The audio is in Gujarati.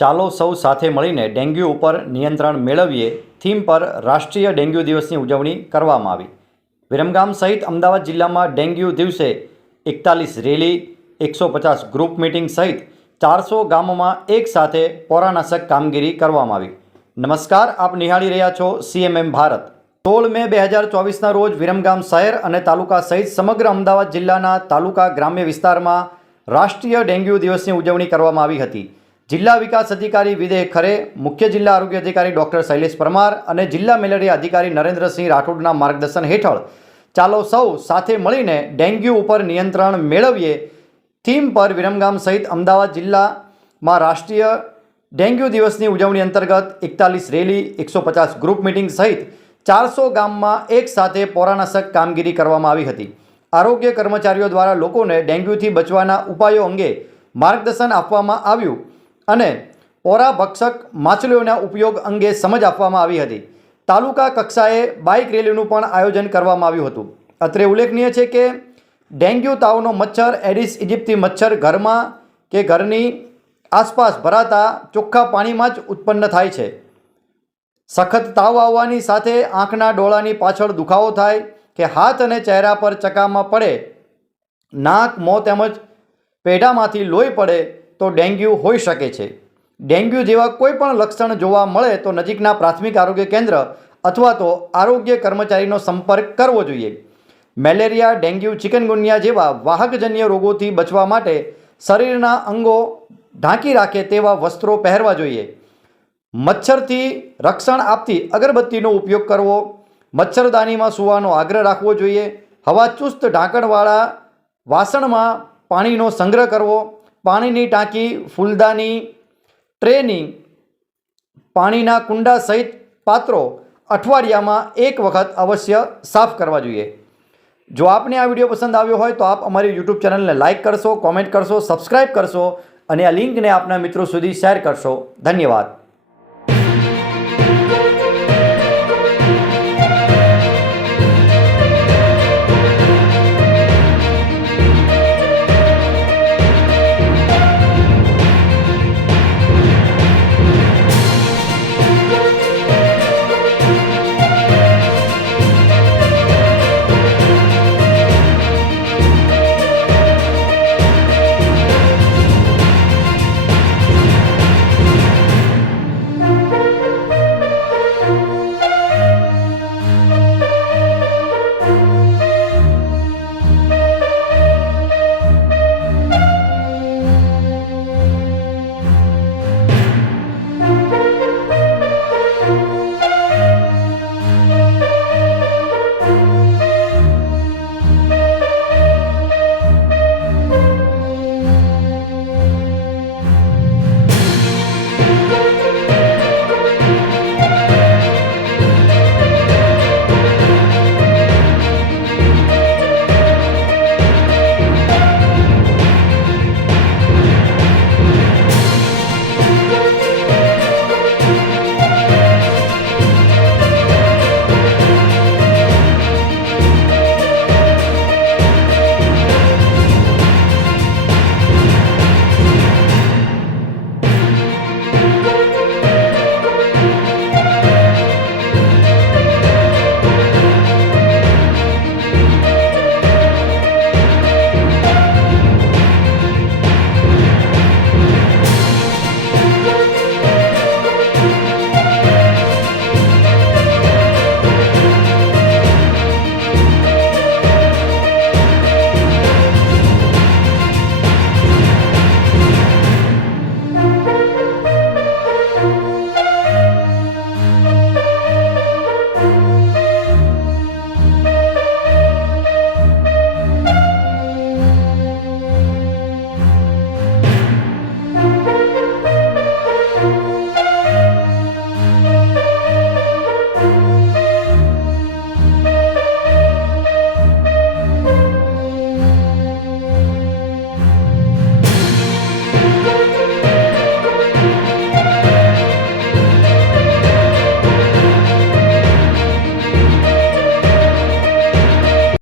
ચાલો સૌ સાથે મળીને ડેન્ગ્યુ ઉપર નિયંત્રણ મેળવીએ. થીમ પર રાષ્ટ્રીય ડેન્ગ્યુ દિવસની ઉજવણી કરવામાં આવી. વિરમગામ સહિત અમદાવાદ જિલ્લામાં ડેન્ગ્યુ દિવસે એકતાલીસ રેલી એકસો પચાસ ગ્રુપ મિટિંગ સહિત ચારસો ગામોમાં એક સાથે પોરાનાશક કામગીરી કરવામાં આવી. નમસ્કાર, આપ નિહાળી રહ્યા છો સીએમએમ ભારત. સોળ મે બે હજાર ચોવીસના રોજ વિરમગામ શહેર અને તાલુકા સહિત સમગ્ર અમદાવાદ જિલ્લાના તાલુકા ગ્રામ્ય વિસ્તારમાં રાષ્ટ્રીય ડેન્ગ્યુ દિવસની ઉજવણી કરવામાં આવી હતી. જિલ્લા વિકાસ અધિકારી વિદે ખરે, મુખ્ય જિલ્લા આરોગ્ય અધિકારી ડૉક્ટર શૈલેષ પરમાર અને જિલ્લા મેલેરિયા અધિકારી નરેન્દ્રસિંહ રાઠોડના માર્ગદર્શન હેઠળ ચાલો સૌ સાથે મળીને ડેન્ગ્યુ ઉપર નિયંત્રણ મેળવીએ. થીમ પર વિરમગામ સહિત અમદાવાદ જિલ્લામાં રાષ્ટ્રીય ડેન્ગ્યુ દિવસની ઉજવણી અંતર્ગત એકતાલીસ રેલી, એકસો પચાસ ગ્રુપ મિટિંગ સહિત ચારસો ગામમાં એક સાથે પોરાનાશક કામગીરી કરવામાં આવી હતી. આરોગ્ય કર્મચારીઓ દ્વારા લોકોને ડેન્ગ્યુથી બચવાના ઉપાયો અંગે માર્ગદર્શન આપવામાં આવ્યું. અને ભક્ષક માછલીઓના ઉપયોગ અંગે સમજ આપવામાં આવી હતી. તાલુકા કક્ષાએ બાઇક રેલીનું પણ આયોજન કરવામાં આવ્યું હતું. અત્રે ઉલ્લેખનીય છે કે ડેન્ગ્યુ તાવનો મચ્છર, એડિસ ઇજિપ્તી મચ્છર ઘરમાં કે ઘરની આસપાસ ભરાતા ચોખ્ખા પાણીમાં જ ઉત્પન્ન થાય છે. સખત તાવ આવવાની સાથે આંખના ડોળાની પાછળ દુખાવો થાય કે હાથ અને ચહેરા પર ચકામાં પડે, નાક, મોં તેમજ પેઢામાંથી લોહી પડે તો ડેન્ગ્યુ હોઈ શકે છે. ડેન્ગ્યુ જેવા કોઈ પણ લક્ષણ જોવા મળે તો નજીકના પ્રાથમિક આરોગ્ય કેન્દ્ર અથવા તો આરોગ્ય કર્મચારીનો સંપર્ક કરવો જોઈએ. મેલેરિયા, ડેન્ગ્યુ, ચિકનગુનિયા જેવા વાહકજન્ય રોગોથી બચવા માટે શરીરના અંગો ઢાંકી રાખે તેવા વસ્ત્રો પહેરવા જોઈએ. મચ્છરથી રક્ષણ આપતી અગરબત્તીનો ઉપયોગ કરવો, મચ્છરદાનીમાં સૂવાનો આગ્રહ રાખવો જોઈએ, હવા ચુસ્ત ઢાંકણવાળા વાસણમાં પાણીનો સંગ્રહ કરવો પાણીની ટાંકી, ફૂલદાની ટ્રેની, પાણીના કુંડા સહિત પાત્રો અઠવાડિયામાં એક વખત અવશ્ય સાફ કરવા જોઈએ. જો આપને આ વીડિયો પસંદ આવ્યો હોય તો આપ અમારી યુટ્યુબ ચેનલને લાઇક કરશો, કોમેન્ટ કરશો, સબસ્ક્રાઇબ કરશો અને આ લિંકને આપના મિત્રો સુધી શેર કરશો. ધન્યવાદ.